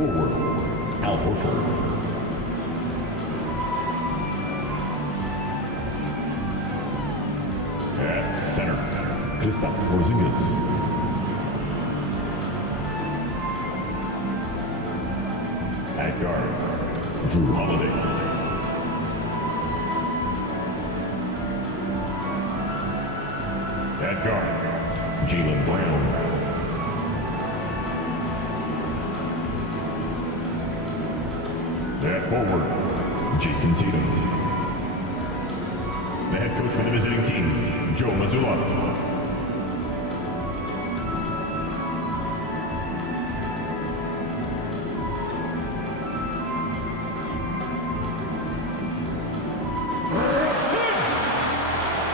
forward, Al Horford. At center, Kristaps Porzingis. At guard, Drew Holiday. At guard, Jaylen Brown. At forward, Jason Tatum. The head coach for the visiting team, Joe Mazzulla.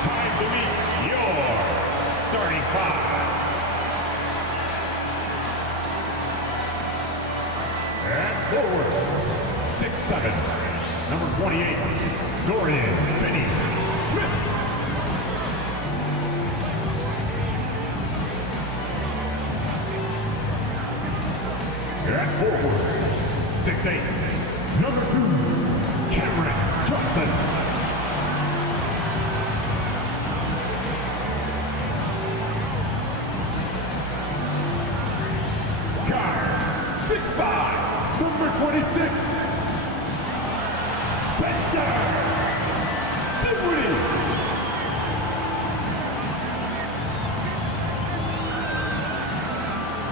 Time to meet your starting five. At forward, 6'7", number 28, Dorian Finney-Smith. At forward, 6'8", number 2, Cameron Johnson. Guard, 6'5", number 26, Spencer Dinwiddie.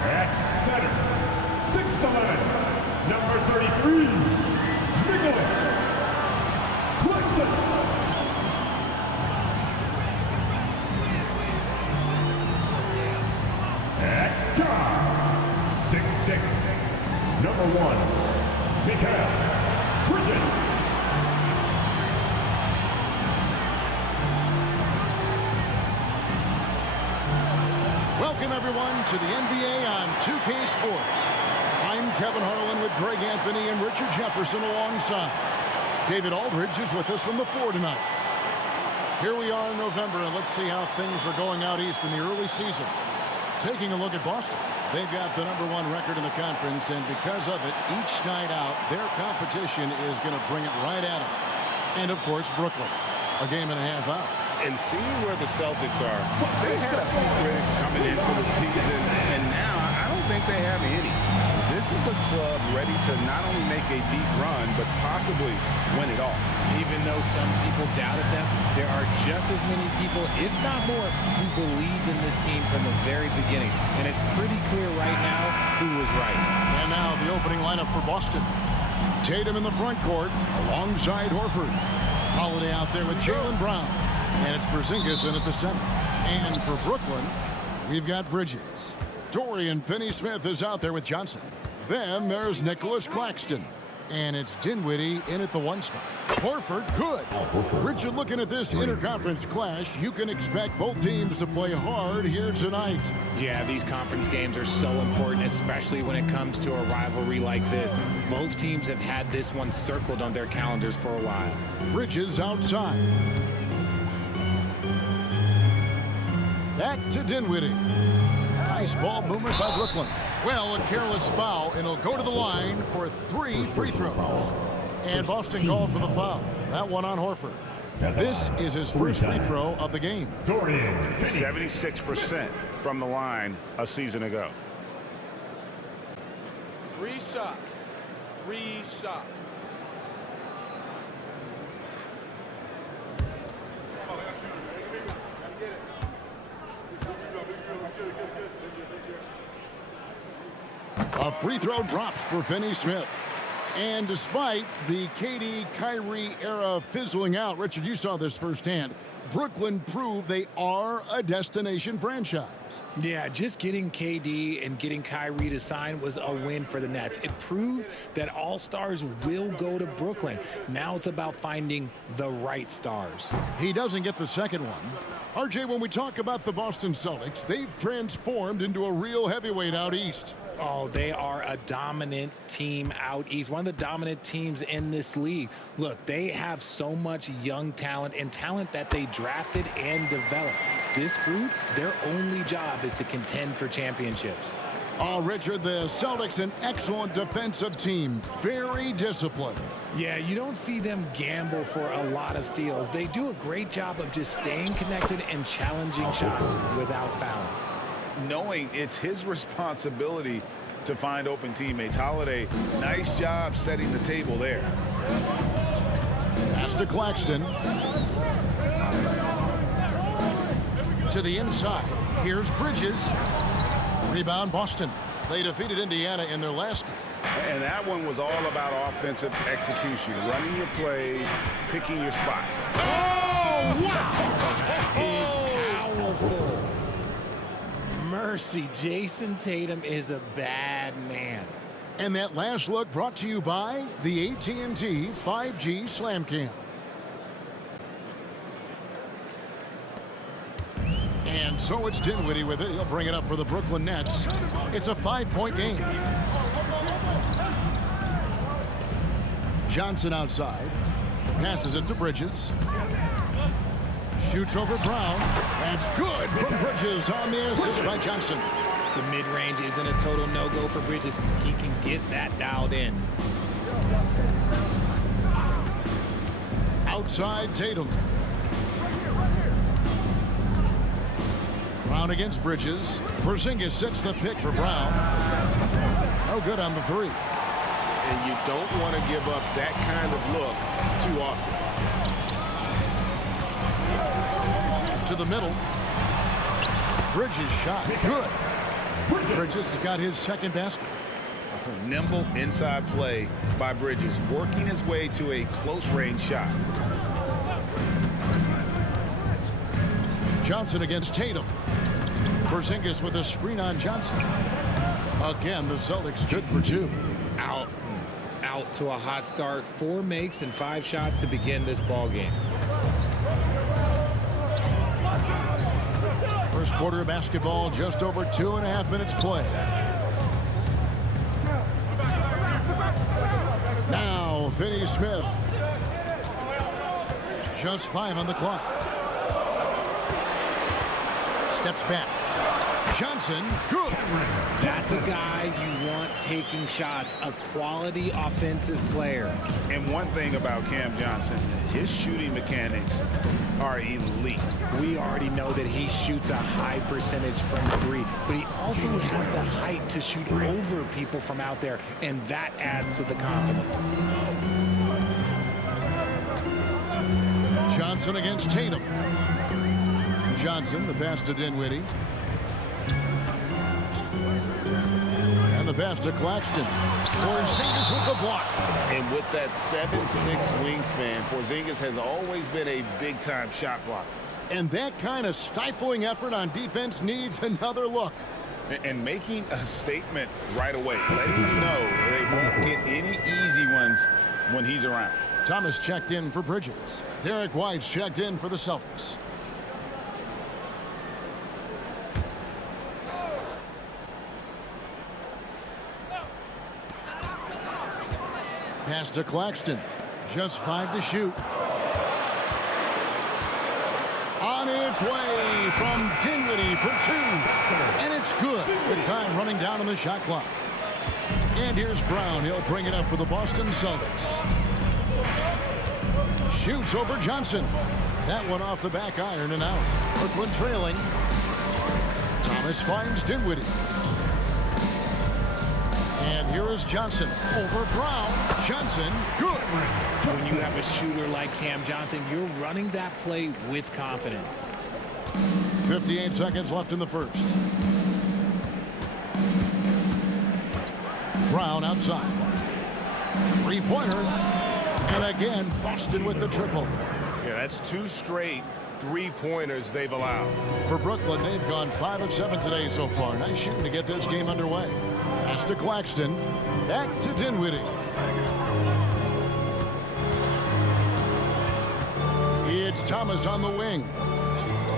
At center, 6'11", number 33, Nicholas Claxton. At guard, 6'6", number 1, Mikal Bridges. Welcome, everyone, to the NBA on 2K Sports. I'm Kevin Harlan with Greg Anthony and Richard Jefferson alongside. David Aldridge is with us from the floor tonight. Here we are in November, and let's see how things are going out east in the early season. Taking a look at Boston. They've got the number 1 record in the conference, and because of it, each night out, their competition is going to bring it right at them. And, of course, Brooklyn, a game and a half out. And seeing where the Celtics are, they had a few critics coming into the season, and now I don't think they have any. This is a club ready to not only make a deep run, but possibly win it all. Even though some people doubted them, there are just as many people, if not more, who believed in this team from the very beginning. And it's pretty clear right now who was right. And now the opening lineup for Boston. Tatum in the front court alongside Horford. Holiday out there with Jaylen Brown. And it's Porzingis in at the center. And for Brooklyn, we've got Bridges. Dorian Finney-Smith is out there with Johnson. Then there's Nicholas Claxton. And it's Dinwiddie in at the 1 spot. Horford, good. Richard, looking at this interconference clash, you can expect both teams to play hard here tonight. Yeah, these conference games are so important, especially when it comes to a rivalry like this. Both teams have had this one circled on their calendars for a while. Bridges outside. Back to Dinwiddie. Nice ball movement by Brooklyn. Well, a careless foul, and he'll go to the line for 3 free throws. And Boston called for the foul. That one on Horford. This is his first free throw of the game. 76% from the line a season ago. 3 shots. 3 shots. A free throw drops for Finney-Smith. And despite the KD Kyrie era fizzling out, Richard, you saw this firsthand, Brooklyn proved they are a destination franchise. Yeah, just getting KD and getting Kyrie to sign was a win for the Nets. It proved that all stars will go to Brooklyn. Now it's about finding the right stars. He doesn't get the second one. RJ, when we talk about the Boston Celtics, they've transformed into a real heavyweight out east. Oh, they are a dominant team out east, one of the dominant teams in this league. Look, they have so much young talent and talent that they drafted and developed. This group, their only job is to contend for championships. Oh, Richard, the Celtics, an excellent defensive team. Very disciplined. Yeah, you don't see them gamble for a lot of steals. They do a great job of just staying connected and challenging shots without fouling. Knowing it's his responsibility to find open teammates. Holiday, nice job setting the table there. Pass to Claxton. To the inside. Here's Bridges. Rebound, Boston. They defeated Indiana in their last game. And that one was all about offensive execution, running your plays, picking your spots. Oh, wow! He's powerful. Mercy, Jason Tatum is a bad man. And that last look brought to you by the AT&T 5G Slam Cam. And so it's Dinwiddie with it. He'll bring it up for the Brooklyn Nets. It's a 5-point game. Johnson outside. Passes it to Bridges. Shoots over Brown. That's good from Bridges on the assist by Johnson. The mid-range isn't a total no-go for Bridges. He can get that dialed in. Outside Tatum. Brown against Bridges. Porzingis sets the pick for Brown. No good on the three. And you don't want to give up that kind of look too often. To the middle. Bridges shot. Good. Bridges has got his second basket. Nimble inside play by Bridges, working his way to a close-range shot. Johnson against Tatum. Porzingis with a screen on Johnson. Again, the Celtics good for two. Out to a hot start. 4 makes and 5 shots to begin this ball game. First quarter of basketball, just over 2.5 minutes played. Now, Finney-Smith. Just 5 on the clock. Steps back. Johnson, good. That's a guy you want taking shots, a quality offensive player. And one thing about Cam Johnson, his shooting mechanics are elite. We already know that he shoots a high percentage from 3, but he also has the height to shoot over people from out there, and that adds to the confidence. Johnson against Tatum. Johnson, the pass to Dinwiddie. And the pass to Claxton. Porzingis with the block. And with that 7'6" wingspan, Porzingis has always been a big-time shot blocker. And that kind of stifling effort on defense needs another look. And making a statement right away, letting you know they won't get any easy ones when he's around. Thomas checked in for Bridges. Derek White's checked in for the Celtics. Pass to Claxton. Just 5 to shoot. On its way from Dinwiddie for 2. And it's good. The time running down on the shot clock. And here's Brown. He'll bring it up for the Boston Celtics. Shoots over Johnson. That one off the back iron and out. Brooklyn trailing. Thomas finds Dinwiddie. And here is Johnson over Brown. Johnson, good. When you have a shooter like Cam Johnson, you're running that play with confidence. 58 seconds left in the first. Brown outside. 3-pointer. And again, Boston with the triple. Yeah, that's 2 straight 3-pointers they've allowed. For Brooklyn, they've gone 5 of 7 today so far. Nice shooting to get this game underway. Pass to Claxton. Back to Dinwiddie. It's Thomas on the wing.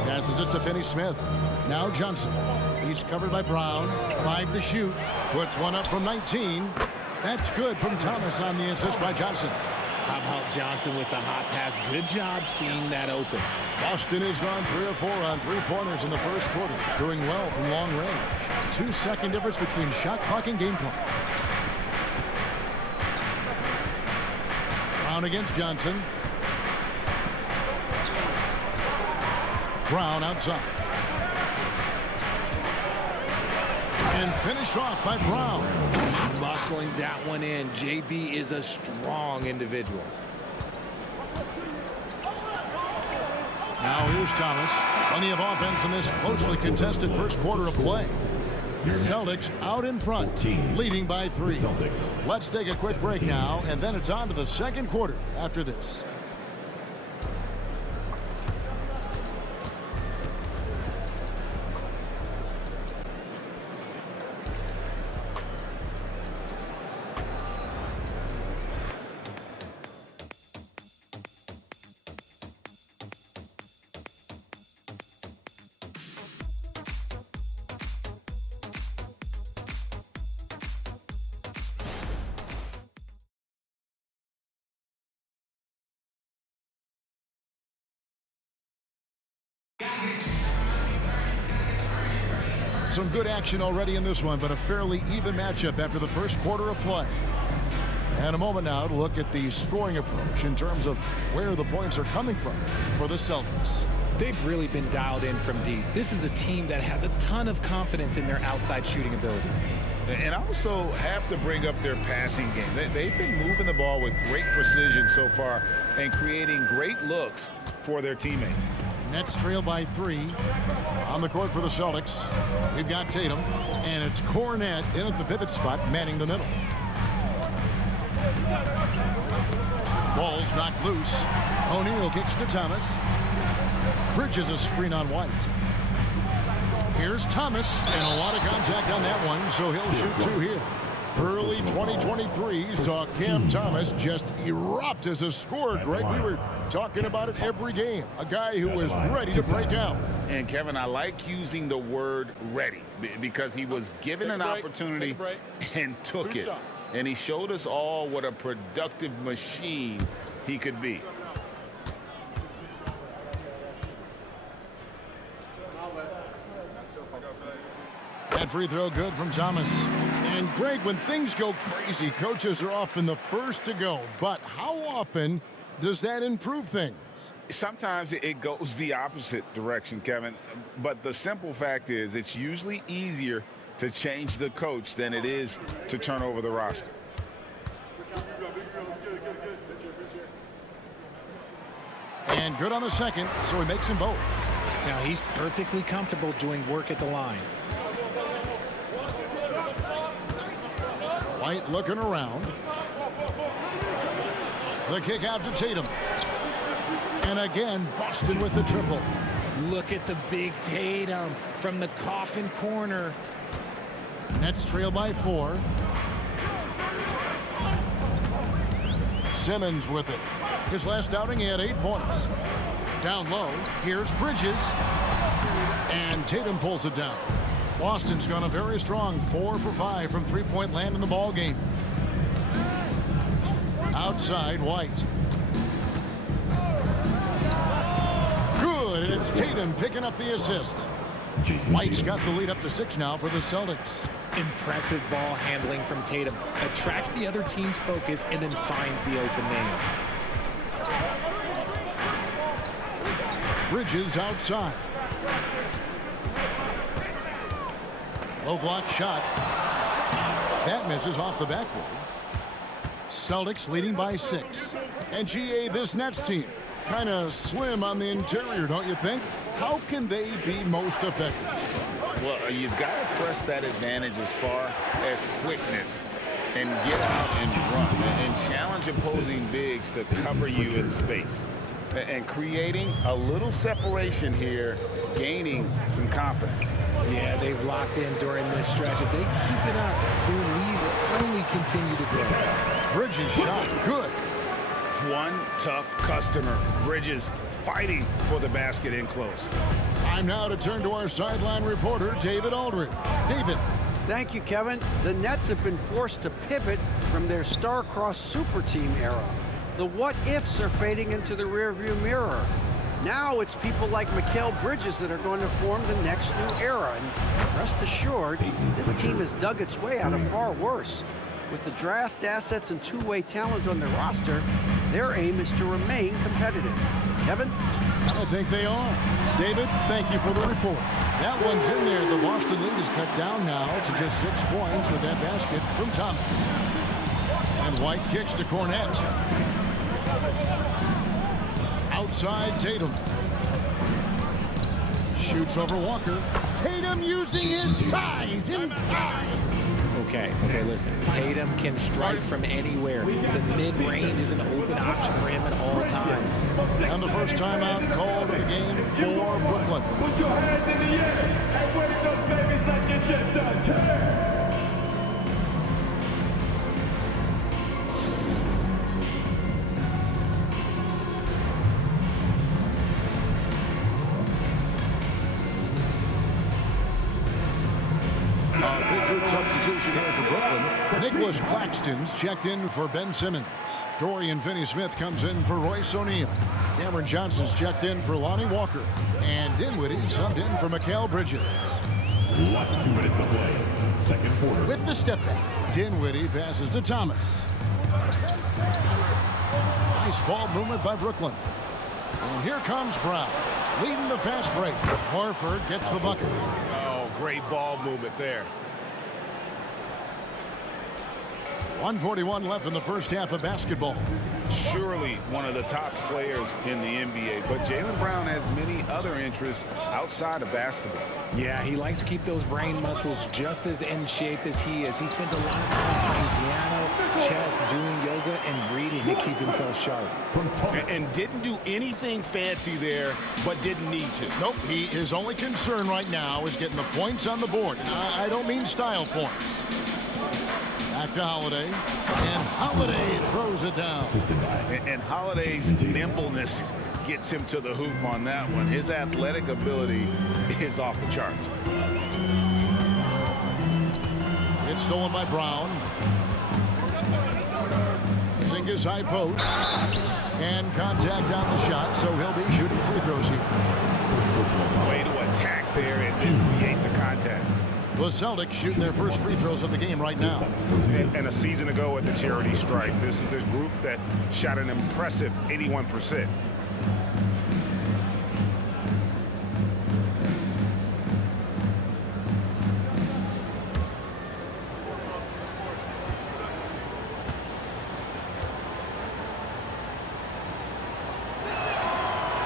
Passes it to Finney-Smith. Now Johnson. He's covered by Brown. 5 to shoot. Puts one up from 19. That's good from Thomas on the assist by Johnson. How about Johnson with the hot pass? Good job seeing that open. Boston has gone 3 of 4 on three-pointers in the first quarter, doing well from long range. 2-second difference between shot clock and game clock. Brown against Johnson. Brown outside. And finished off by Brown. Muscling that one in. JB is a strong individual. Now here's Thomas. Plenty of offense in this closely contested first quarter of play. Celtics out in front, leading by 3. Let's take a quick break now, and then it's on to the second quarter after this. Some good action already in this one, but a fairly even matchup after the first quarter of play. And a moment now to look at the scoring approach in terms of where the points are coming from for the Celtics. They've really been dialed in from deep. This is a team that has a ton of confidence in their outside shooting ability. And also have to bring up their passing game. They've been moving the ball with great precision so far and creating great looks for their teammates. Nets trail by 3. On the court for the Celtics, we've got Tatum, and it's Cornette in at the pivot spot, manning the middle. Ball's knocked loose. O'Neal kicks to Thomas. Bridges a screen on White. Here's Thomas, and a lot of contact on that one, so he'll shoot 2 here. Early 2023 saw Cam Thomas just erupt as a scorer, Greg. We were talking about it every game. A guy who was ready to break out. And, Kevin, I like using the word ready because he was given an opportunity and took it. And he showed us all what a productive machine he could be. That free throw good from Thomas. And Greg, when things go crazy, coaches are often the first to go. But how often does that improve things? Sometimes it goes the opposite direction, Kevin. But the simple fact is it's usually easier to change the coach than it is to turn over the roster. And good on the second, so he makes them both. Now he's perfectly comfortable doing work at the line. White looking around. The kick out to Tatum. And again, Boston with the triple. Look at the big Tatum from the coffin corner. Nets trail by 4. Simmons with it. His last outing, he had 8 points. Down low, here's Bridges. And Tatum pulls it down. Boston's gone a very strong 4 for 5 from three-point land in the ball game. Outside, White. Good, and it's Tatum picking up the assist. White's got the lead up to 6 now for the Celtics. Impressive ball handling from Tatum. Attracts the other team's focus and then finds the open man. Bridges outside. Low block shot. That misses off the backboard. Celtics leading by 6. And GA, this Nets team, kind of slim on the interior, don't you think? How can they be most effective? Well, you've got to press that advantage as far as quickness and get out and run and challenge opposing bigs to cover you in space. And creating a little separation here, gaining some confidence. Yeah, they've locked in during this stretch. If they keep it up, their lead will only continue to grow. Bridges shot good. One tough customer. Bridges fighting for the basket in close. Time now to turn to our sideline reporter, David Aldridge. David. Thank you, Kevin. The Nets have been forced to pivot from their star-crossed super team era. The what-ifs are fading into the rearview mirror. Now it's people like Mikal Bridges that are going to form the next new era. And rest assured, this team has dug its way out of far worse. With the draft assets and two-way talent on their roster, their aim is to remain competitive. Kevin? I think they are. David, thank you for the report. That one's in there. The Boston lead is cut down now to just 6 points with that basket from Thomas. And White kicks to Cornette. Outside Tatum. Shoots over Walker. Tatum using his size inside. Okay, listen. Tatum can strike from anywhere. The mid-range is an open option for him at all times. And the first timeout called of the game for Brooklyn. Put your hands in the air and wave those babies like you just don't care. Substitution here for Brooklyn. Nicholas Claxton's checked in for Ben Simmons. Dorian Finney-Smith comes in for Royce O'Neal. Cameron Johnson's checked in for Lonnie Walker. And Dinwiddie subbed in for Mikal Bridges. Watch 2 minutes to play. Second quarter. With the step back, Dinwiddie passes to Thomas. Nice ball movement by Brooklyn. And here comes Brown, leading the fast break. Horford gets the bucket. Oh, great ball movement there. 1:41 left in the first half of basketball. Surely one of the top players in the NBA, but Jaylen Brown has many other interests outside of basketball. Yeah, he likes to keep those brain muscles just as in shape as he is. He spends a lot of time playing piano, chess, doing yoga, and reading to keep himself sharp. And didn't do anything fancy there, but didn't need to. Nope, his only concern right now is getting the points on the board. And I don't mean style points. Back to Holiday, and Holiday throws it down. And Holiday's nimbleness gets him to the hoop on that one. His athletic ability is off the charts. It's stolen by Brown. Zingas high post. And contact on the shot, so he'll be shooting free throws here. Way to attack there and then create the contact. The Celtics shooting their first free throws of the game right now. And a season ago at the charity stripe, this is a group that shot an impressive 81%.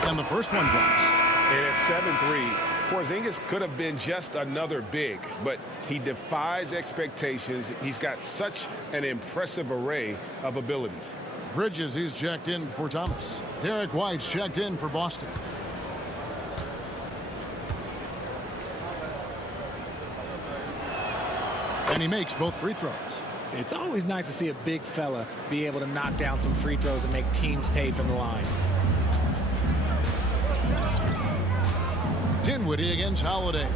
And the first one drops. And at 7-3, Porzingis could have been just another big, but he defies expectations. He's got such an impressive array of abilities. Bridges, he's checked in for Thomas. Derek White's checked in for Boston. And he makes both free throws. It's always nice to see a big fella be able to knock down some free throws and make teams pay from the line. Dinwiddie against Holiday.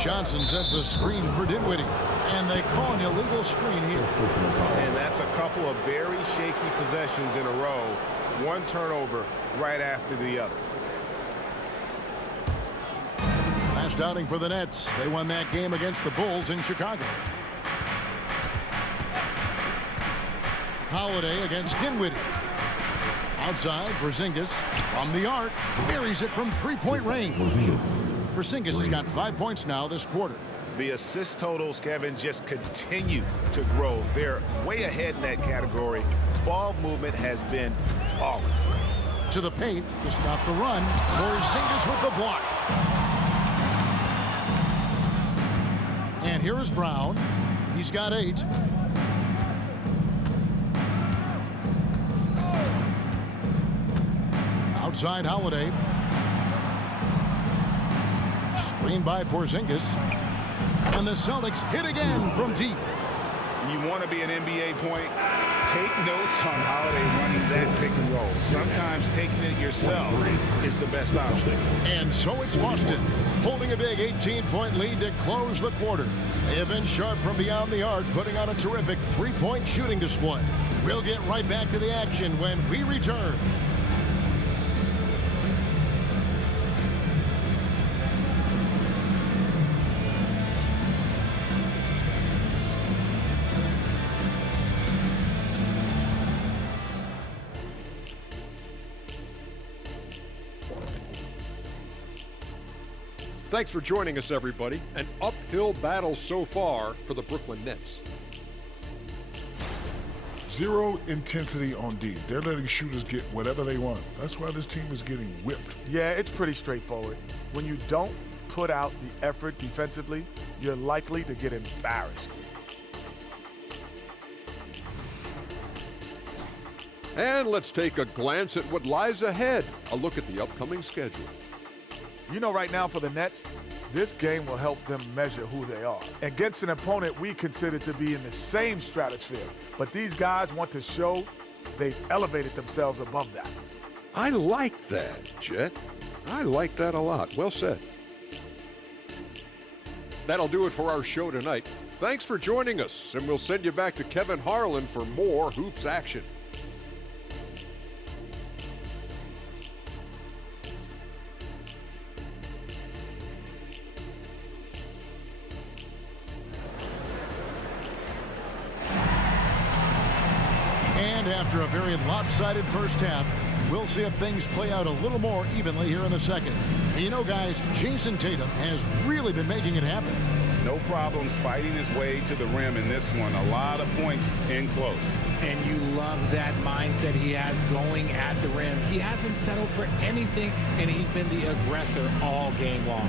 Johnson sets the screen for Dinwiddie. And they call an illegal screen here. And that's a couple of very shaky possessions in a row. One turnover right after the other. Last outing for the Nets. They won that game against the Bulls in Chicago. Holiday against Dinwiddie. Outside, Porzingis from the arc. Buries it from three-point range. Porzingis has got 5 points now this quarter. The assist totals, Kevin, just continue to grow. They're way ahead in that category. Ball movement has been flawless. To the paint to stop the run. Porzingis with the block. And here is Brown. He's got 8. Outside Holiday. Screen by Porzingis. And the Celtics hit again from deep. You want to be an NBA point? Take notes on Holiday running that pick and roll. Sometimes taking it yourself is the best option. And so it's Boston, holding a big 18-point lead to close the quarter. They have been sharp from beyond the arc, putting on a terrific three-point shooting display. We'll get right back to the action when we return. Thanks for joining us, everybody. An uphill battle so far for the Brooklyn Nets. Zero intensity on D. They're letting shooters get whatever they want. That's why this team is getting whipped. Yeah, it's pretty straightforward. When you don't put out the effort defensively, you're likely to get embarrassed. And let's take a glance at what lies ahead. A look at the upcoming schedule. You know, right now for the Nets, this game will help them measure who they are against an opponent we consider to be in the same stratosphere. But these guys want to show they've elevated themselves above that. I like that, Jet. I like that a lot. Well said. That'll do it for our show tonight. Thanks for joining us, and we'll send you back to Kevin Harlan for more hoops action. And after a very lopsided first half, we'll see if things play out a little more evenly here in the second. And you know, guys, Jason Tatum has really been making it happen. No problems fighting his way to the rim in this one. A lot of points in close. And you love that mindset he has going at the rim. He hasn't settled for anything, and he's been the aggressor all game long.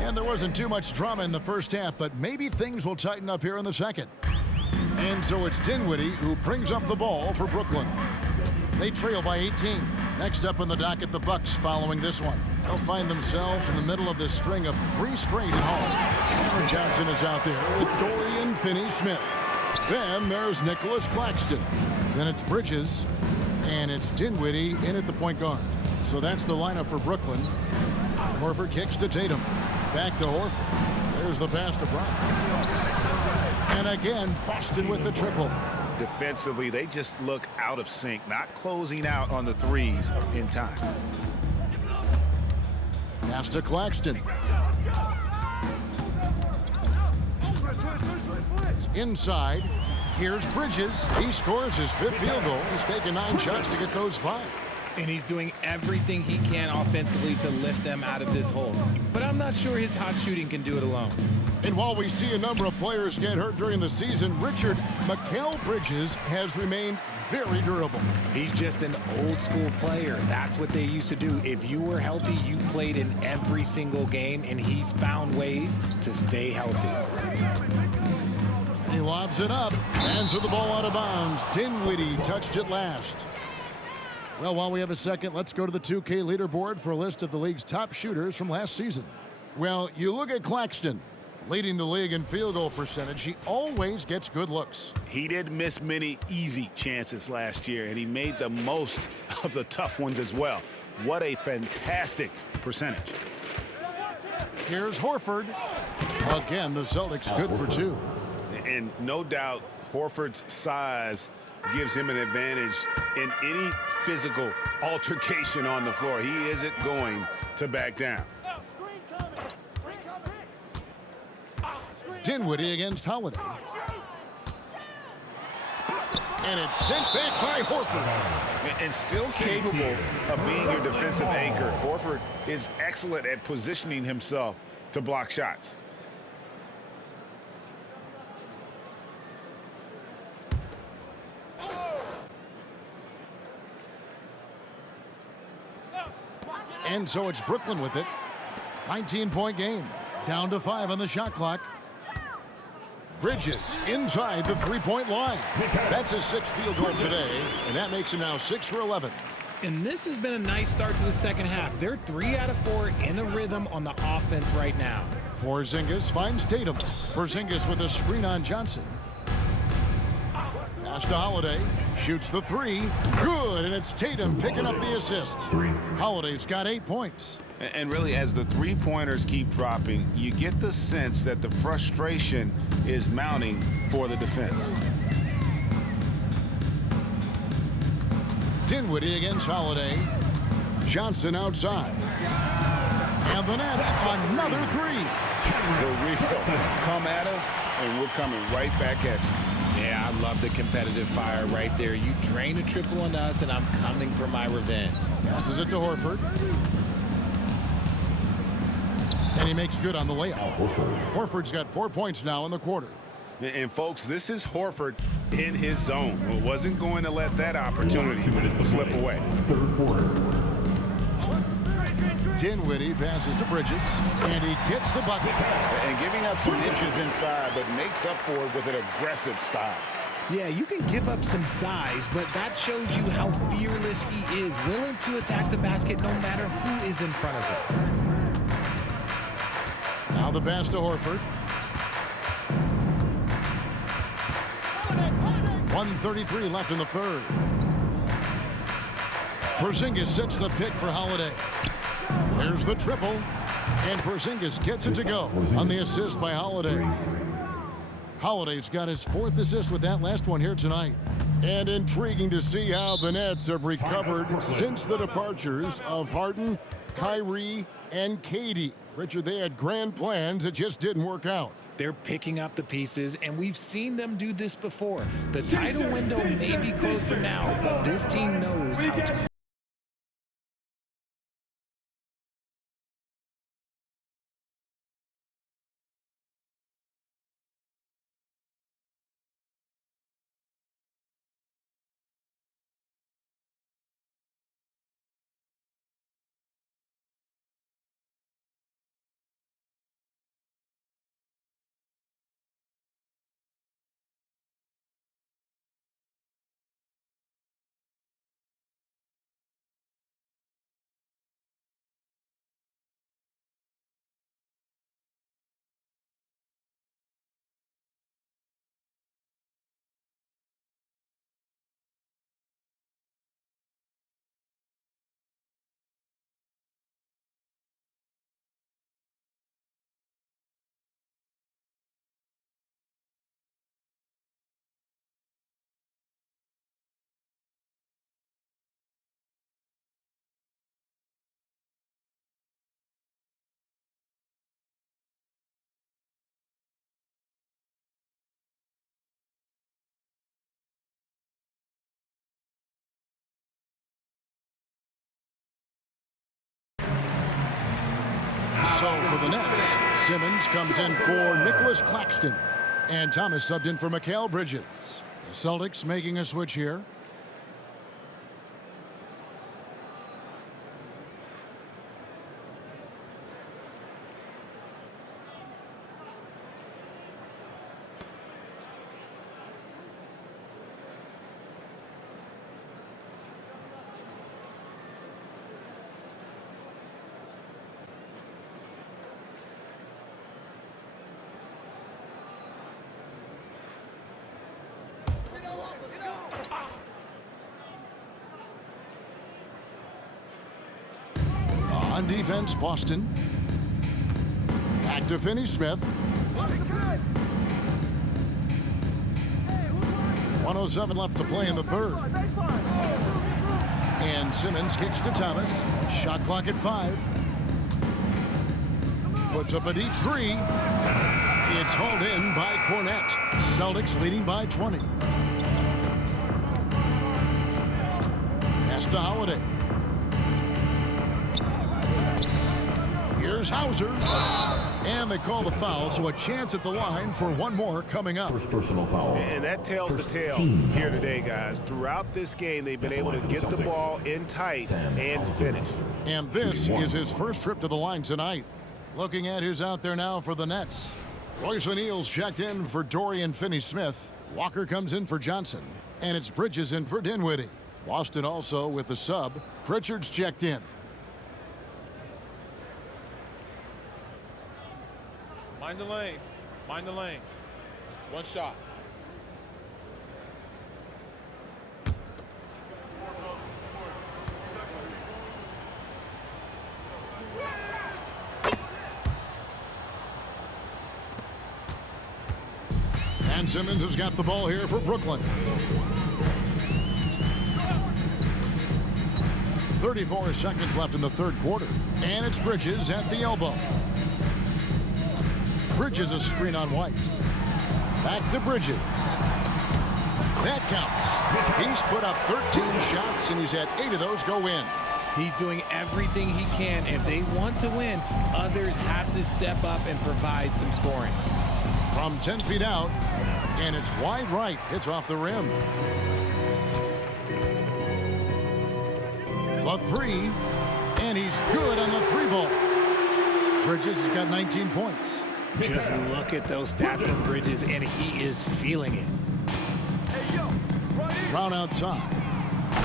And there wasn't too much drama in the first half, but maybe things will tighten up here in the second. And so it's Dinwiddie who brings up the ball for Brooklyn. They trail by 18. Next up in the docket, the Bucks following this one. They'll find themselves in the middle of this string of 3 straight at home. Cameron Johnson is out there with Dorian Finney-Smith. Then there's Nicholas Claxton. Then it's Bridges. And it's Dinwiddie in at the point guard. So that's the lineup for Brooklyn. Horford kicks to Tatum. Back to Horford. There's the pass to Brown. And again, Boston with the triple. Defensively, they just look out of sync, not closing out on the threes in time. Pass to Claxton. Inside, here's Bridges. He scores his 5th field goal. He's taken 9 shots to get those 5. And he's doing everything he can offensively to lift them out of this hole. But I'm not sure his hot shooting can do it alone. And while we see a number of players get hurt during the season, Mikal Bridges has remained very durable. He's just an old school player. That's what they used to do. If you were healthy, you played in every single game, and he's found ways to stay healthy. He lobs it up, hands with the ball out of bounds. Dinwiddie touched it last. Well, while we have a second, let's go to the 2K leaderboard for a list of the league's top shooters from last season. Well, you look at Claxton, leading the league in field goal percentage. He always gets good looks. He didn't miss many easy chances last year, and he made the most of the tough ones as well. What a fantastic percentage. Here's Horford. Again, the Celtics good for 2. And no doubt, Horford's size gives him an advantage in any physical altercation on the floor. He isn't going to back down. Dinwiddie against Holiday. And it's sent back by Horford. And still capable of being your defensive anchor. Horford is excellent at positioning himself to block shots. And so it's Brooklyn with it. 19-point game. Down to 5 on the shot clock. Bridges inside the 3-point line. That's his 6th field goal today, and that makes him now 6 for 11. And this has been a nice start to the second half. They're 3 out of 4 in a rhythm on the offense right now. Porzingis finds Tatum. Porzingis with a screen on Johnson. Pass to Holiday. Shoots the three. Good, and it's Tatum picking up the assist. Holiday's got 8 points. And really, as the three-pointers keep dropping, you get the sense that the frustration is mounting for the defense. Dinwiddie against Holiday. Johnson outside. And the Nets, another three. The real come at us, and we're coming right back at you. Yeah, I love the competitive fire right there. You drain a triple on us, and I'm coming for my revenge. Passes it to Horford. And he makes good on the layup. Horford's got 4 points now in the quarter. And folks, this is Horford in his zone. Wasn't going to let that opportunity slip away. Third quarter. Dinwiddie passes to Bridges, and he gets the bucket. And giving up some inches inside, but makes up for it with an aggressive style. Yeah, you can give up some size, but that shows you how fearless he is, willing to attack the basket no matter who is in front of him. Now the pass to Horford. 1:33 left in the third. Porzingis sets the pick for Holiday. There's the triple, and Porzingis gets it to go on the assist by Holiday. Holiday's got his 4th assist with that last one here tonight. And intriguing to see how the Nets have recovered since the departures of Harden, Kyrie, and KD. Richard, they had grand plans. It just didn't work out. They're picking up the pieces, and we've seen them do this before. The title window may be closed for now, but this team knows how to. So for the Nets, Simmons comes in for Nicholas Claxton. And Thomas subbed in for Mikal Bridges. The Celtics making a switch here. On defense, Boston. Back to Finney-Smith. 1:07 left to play in the third. And Simmons kicks to Thomas. Shot clock at 5. Puts up a deep three. It's hauled in by Cornette. Celtics leading by 20. Pass to Holiday. Here's Hauser. And they call the foul, so a chance at the line for one more coming up. First personal foul. And that tells the tale here today, guys. Throughout this game, they've been able to get the ball in tight and finish. And this is his first trip to the line tonight. Looking at who's out there now for the Nets. Royce O'Neal's checked in for Dorian Finney-Smith. Walker comes in for Johnson. And it's Bridges in for Dinwiddie. Boston also with the sub. Pritchard's checked in. Mind the lanes. Mind the lanes. One shot. And Simmons has got the ball here for Brooklyn. 34 seconds left in the third quarter. And it's Bridges at the elbow. Bridges a screen on White. Back to Bridges. That counts. He's put up 13 shots, and he's had 8 of those go in. He's doing everything he can. If they want to win, others have to step up and provide some scoring. From 10 feet out, and it's wide right. It's off the rim. The three, and he's good on the three ball. Bridges has got 19 points. Just look at those stats from Bridges, and he is feeling it. Brown outside.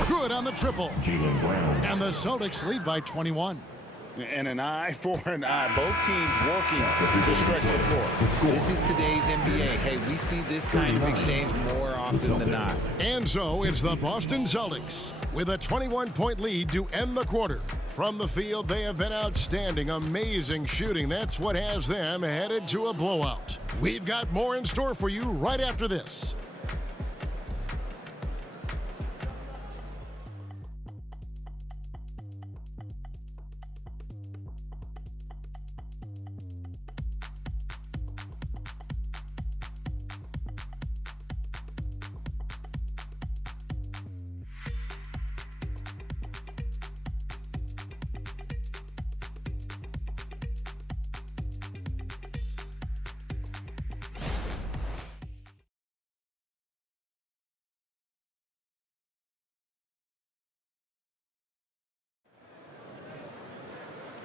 Good on the triple. And the Celtics lead by 21. And an eye for an eye. Both teams working to stretch the floor. This is today's NBA. Hey, we see this kind of exchange more often than not. And so it's the Boston Celtics with a 21-point lead to end the quarter. From the field, they have been outstanding. Amazing shooting. That's what has them headed to a blowout. We've got more in store for you right after this.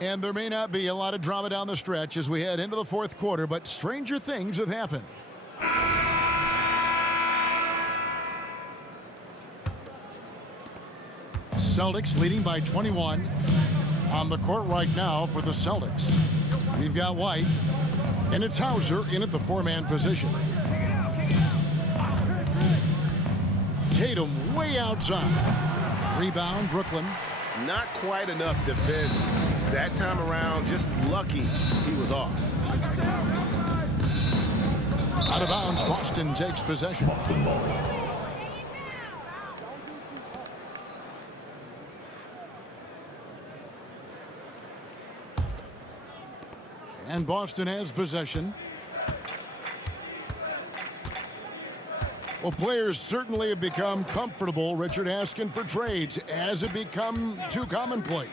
And there may not be a lot of drama down the stretch as we head into the fourth quarter, but stranger things have happened. Celtics leading by 21. On the court right now for the Celtics, we've got White, and it's Hauser in at the four-man position. Tatum way outside. Rebound, Brooklyn. Not quite enough defense that time around. Just lucky he was off. Out of bounds, Boston takes possession. And Boston has possession. Well, players certainly have become comfortable, Richard, asking for trades. Has it become too commonplace?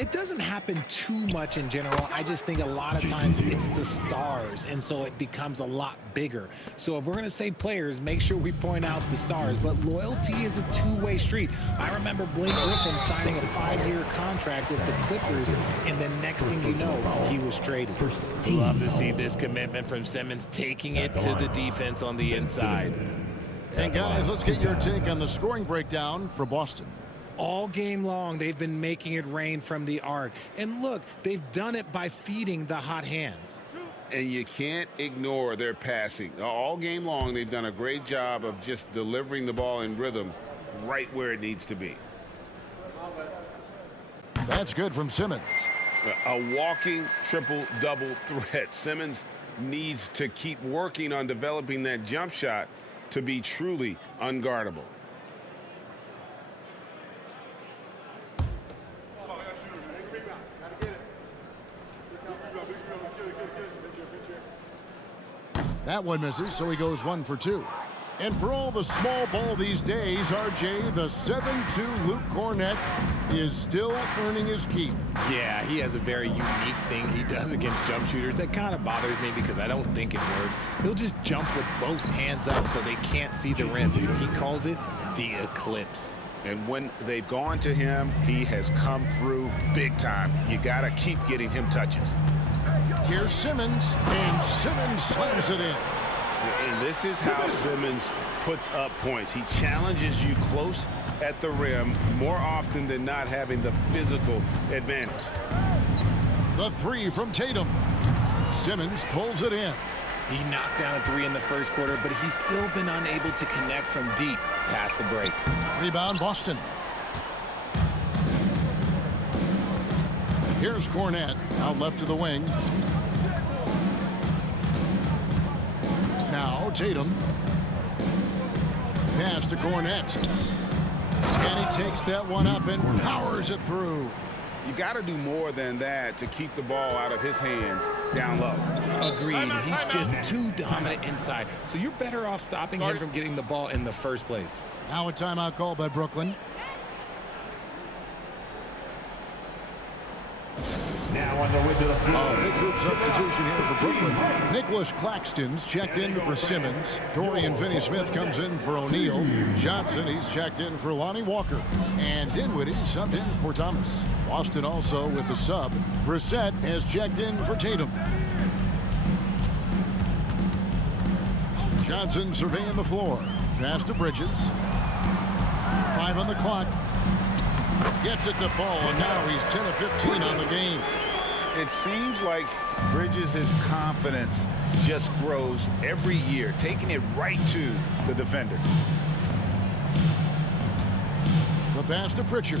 It doesn't happen too much in general. I just think a lot of times it's the stars, and so it becomes a lot bigger. So if we're going to say players, make sure we point out the stars. But loyalty is a two-way street. I remember Blake Griffin signing a 5-year contract with the Clippers, and the next thing you know, he was traded. Love to see this commitment from Simmons, taking it to the defense on the inside. And guys, let's get your take on the scoring breakdown for Boston. All game long, they've been making it rain from the arc. And look, they've done it by feeding the hot hands. And you can't ignore their passing. All game long, they've done a great job of just delivering the ball in rhythm right where it needs to be. That's good from Simmons. A walking triple-double threat. Simmons needs to keep working on developing that jump shot to be truly unguardable. That one misses, so he goes 1 for 2. And for all the small ball these days, RJ, the 7'2" Luke Cornett is still earning his keep. Yeah, he has a very unique thing he does against jump shooters that kind of bothers me because I don't think it works. He'll just jump with both hands up so they can't see the rim. He calls it the eclipse. And when they've gone to him, he has come through big time. You got to keep getting him touches. Here's Simmons, and Simmons slams it in. And this is how Simmons puts up points. He challenges you close at the rim more often than not, having the physical advantage. The three from Tatum. Simmons pulls it in. He knocked down a 3 in the first quarter, but he's still been unable to connect from deep past the break. Rebound, Boston. Here's Cornett, out left of the wing. Now Tatum. Pass to Cornette. And he takes that one up and powers it through. You got to do more than that to keep the ball out of his hands down low. Agreed. He's just too dominant inside. So you're better off stopping him from getting the ball in the first place. Now a timeout call by Brooklyn. Now on the way to the floor. Big group substitution here for Brooklyn. Nicholas Claxton's checked in for Simmons. Dorian Finney-Smith comes in for O'Neal. Johnson, he's checked in for Lonnie Walker. And Dinwiddie subbed in for Thomas. Boston also with the sub. Brissett has checked in for Tatum. Johnson surveying the floor. Pass to Bridges. 5 on the clock. Gets it to fall, and now he's 10 of 15 on the game. It seems like Bridges' confidence just grows every year, taking it right to the defender. The pass to Pritchard.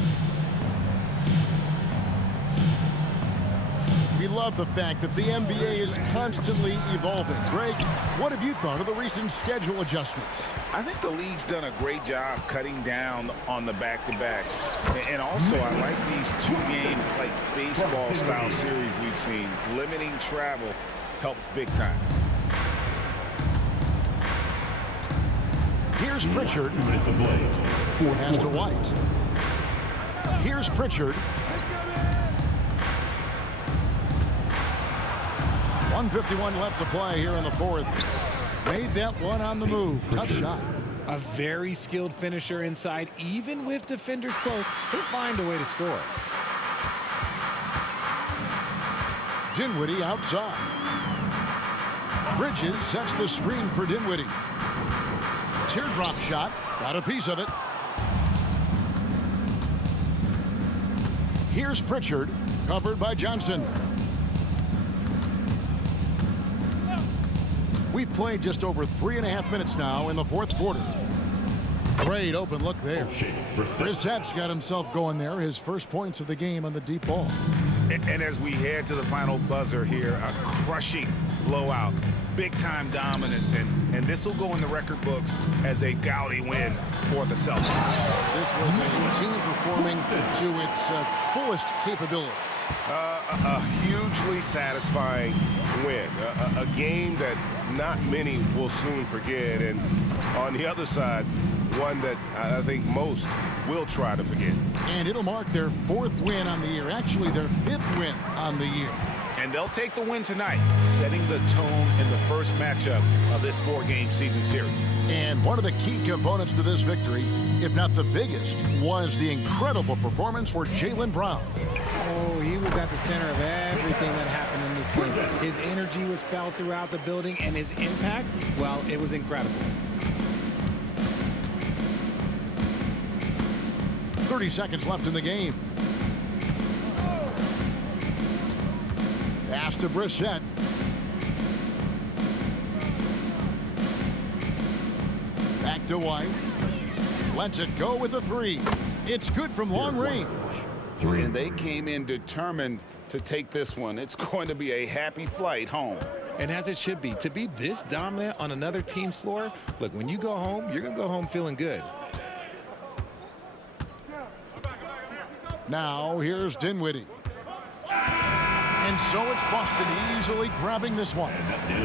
We love the fact that the NBA is constantly evolving. Greg, what have you thought of the recent schedule adjustments? I think the league's done a great job cutting down on the back-to-backs. And also, I like these two-game, like baseball-style series we've seen. Limiting travel helps big time. Here's Pritchard. Pass to White. Here's Pritchard. 1:51 left to play here in the fourth. Made that one on the move. Tough shot. A very skilled finisher inside. Even with defenders close, he'll find a way to score. Dinwiddie outside. Bridges sets the screen for Dinwiddie. Teardrop shot. Got a piece of it. Here's Pritchard. Covered by Johnson. We've played just over 3.5 minutes now in the fourth quarter. Great open look there. Brissett's got himself going there. His first points of the game on the deep ball. And as we head to the final buzzer here, a crushing blowout, big-time dominance, and this will go in the record books as a gaudy win for the Celtics. This was a team performing to its fullest capability. A hugely satisfying win. A game that not many will soon forget. And on the other side, one that I think most will try to forget. And it'll mark their 4th win on the year. Actually, their 5th win on the year. And they'll take the win tonight, setting the tone in the first matchup of this 4-game season series. And one of the key components to this victory, if not the biggest, was the incredible performance for Jaylen Brown. Oh, he was at the center of everything that happened in this game. His energy was felt throughout the building, and his impact, well, it was incredible. 30 seconds left in the game. Pass to Brissett. Back to White. Lets it go with a 3. It's good from long range. And they came in determined to take this one. It's going to be a happy flight home. And as it should be, to be this dominant on another team's floor, look, when you go home, you're going to go home feeling good. Now here's Dinwiddie. And so it's Boston easily grabbing this one.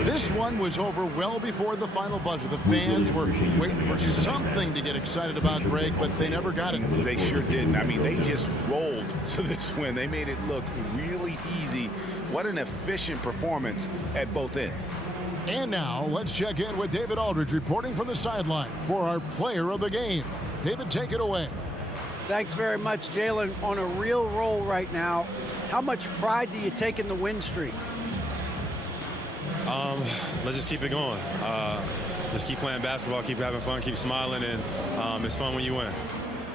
This one was over well before the final buzzer. The fans were waiting for something to get excited about, Greg, but they never got it. They sure didn't. I mean, they just rolled to this win. They made it look really easy. What an efficient performance at both ends. And now let's check in with David Aldridge reporting from the sideline for our player of the game. David, take it away. Thanks very much, Jaylen. On a real roll right now. How much pride do you take in the win streak? Let's just keep it going. Just keep playing basketball, keep having fun, keep smiling, and it's fun when you win.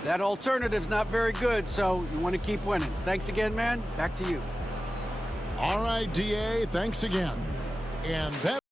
That alternative's not very good, so you want to keep winning. Thanks again, man. Back to you. All right, DA, thanks again. And that